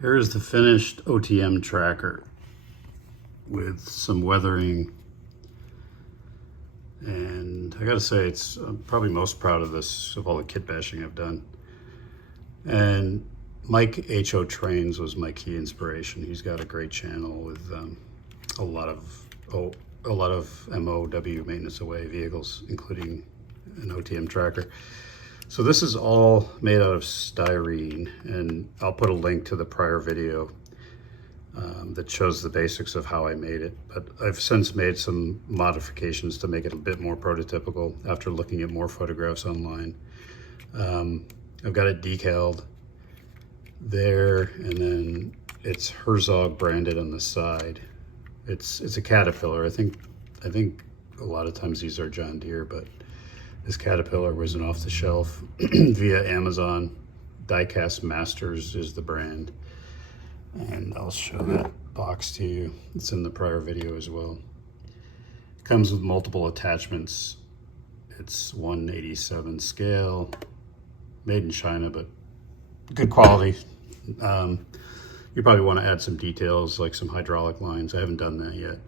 Here is the finished OTM tracker with some weathering, and I gotta say I'm probably most proud of this, of all the kit bashing I've done. And Mike H.O. Trains was my key inspiration. He's got a great channel with a lot of MOW, maintenance away vehicles, including an OTM tracker. So this is all made out of styrene, and I'll put a link to the prior video that shows the basics of how I made it. But I've since made some modifications to make it a bit more prototypical after looking at more photographs online. I've got it decaled there, and then it's Herzog branded on the side. It's a Caterpillar. I think a lot of times these are John Deere, but this Caterpillar was an off-the-shelf via Amazon. Diecast Masters is the brand, and I'll show that box to you. It's in the prior video as well. It comes with multiple attachments. It's 1/87 scale, made in China, but good quality. You probably want to add some details like some hydraulic lines. I haven't done that yet.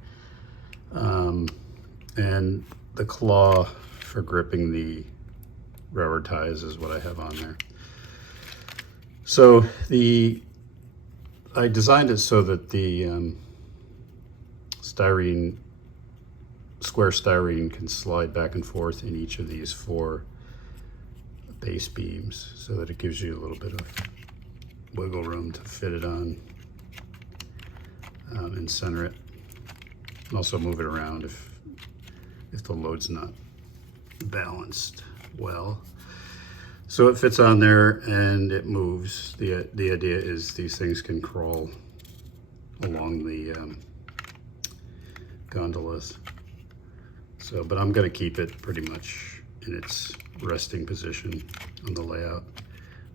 And the claw for gripping the railroad ties is what I have on there. So I designed it so that the square styrene can slide back and forth in each of these 4 base beams, so that it gives you a little bit of wiggle room to fit it on and center it, and also move it around if the load's not balanced well. So it fits on there and it moves. The idea is these things can crawl along the gondolas. So, but I'm going to keep it pretty much in its resting position on the layout,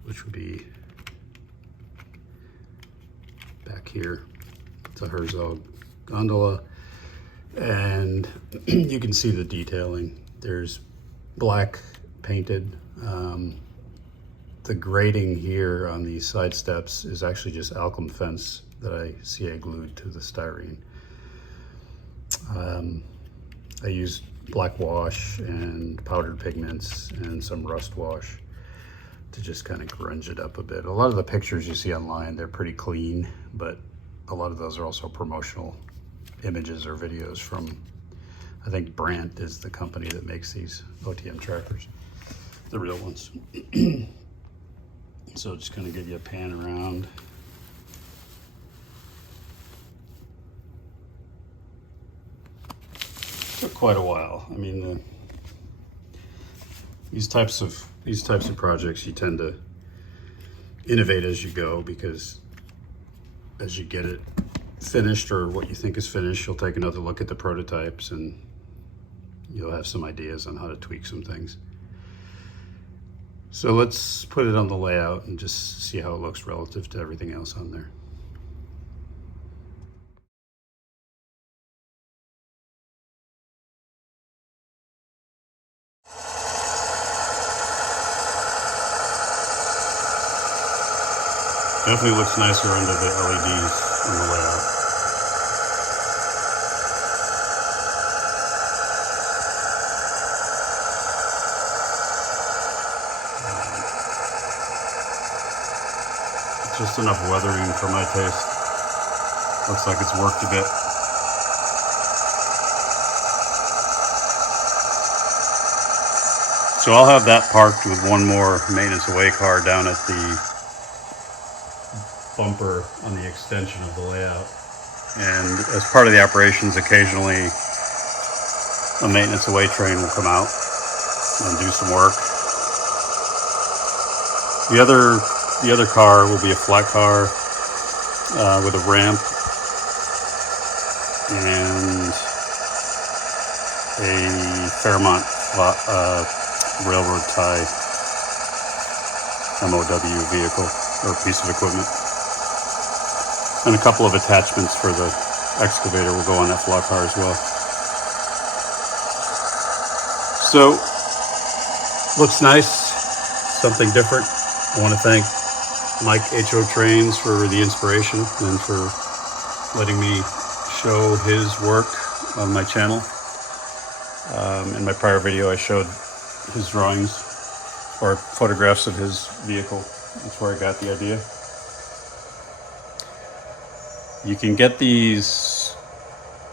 which would be back here. It's a Herzog gondola, and you can see the detailing. There's black painted. The grating here on these side steps is actually just Alchem fence that I CA glued to the styrene. I used black wash and powdered pigments and some rust wash to just kind of grunge it up a bit. A lot of the pictures you see online, they're pretty clean, but a lot of those are also promotional images or videos from, I think Brandt is the company that makes these OTM trackers, the real ones. So just kind of give you a pan around. Took quite a while. I mean, these types of projects, you tend to innovate as you go, because as you get it finished, or what you think is finished, you'll take another look at the prototypes and you'll have some ideas on how to tweak some things. So let's put it on the layout and just see how it looks relative to everything else on there. Definitely looks nicer under the LEDs on the layout. Just enough weathering for my taste. Looks like it's worked a bit. So I'll have that parked with one more maintenance away car down at the bumper on the extension of the layout. And as part of the operations, occasionally a maintenance away train will come out and do some work. The other car will be a flat car with a ramp and a Fairmont railroad tie MOW vehicle or piece of equipment. And a couple of attachments for the excavator will go on that flat car as well. So, looks nice, something different. I want to thank Mike HO Trains for the inspiration and for letting me show his work on my channel. In my prior video, I showed his drawings or photographs of his vehicle. That's where I got the idea. You can get these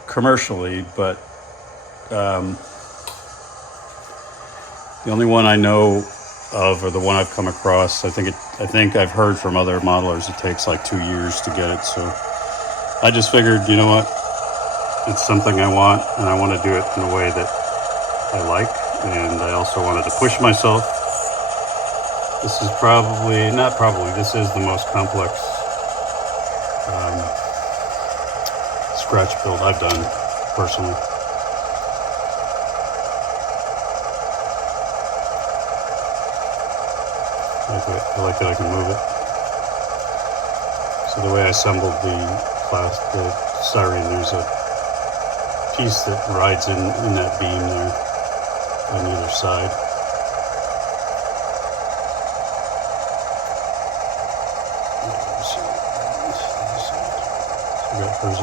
commercially, but the only one I know of, or the one I've come across, I think I've heard from other modelers it takes like 2 years to get it. So I just figured, you know what, it's something I want, and I want to do it in a way that I like, and I also wanted to push myself. This is this is the most complex scratch build I've done personally. I like that I can move it. So the way I assembled the styrene, there's a piece that rides in that beam there on either side. So there's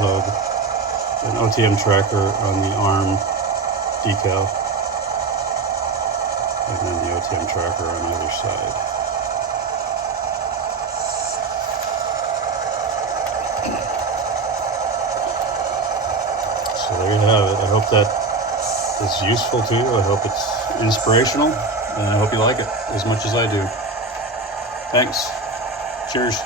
an OTM tracker on the arm decal, and then the OTM tracker on either side. So there you have it. I hope that is useful to you. I hope it's inspirational, and I hope you like it as much as I do. Thanks. Cheers.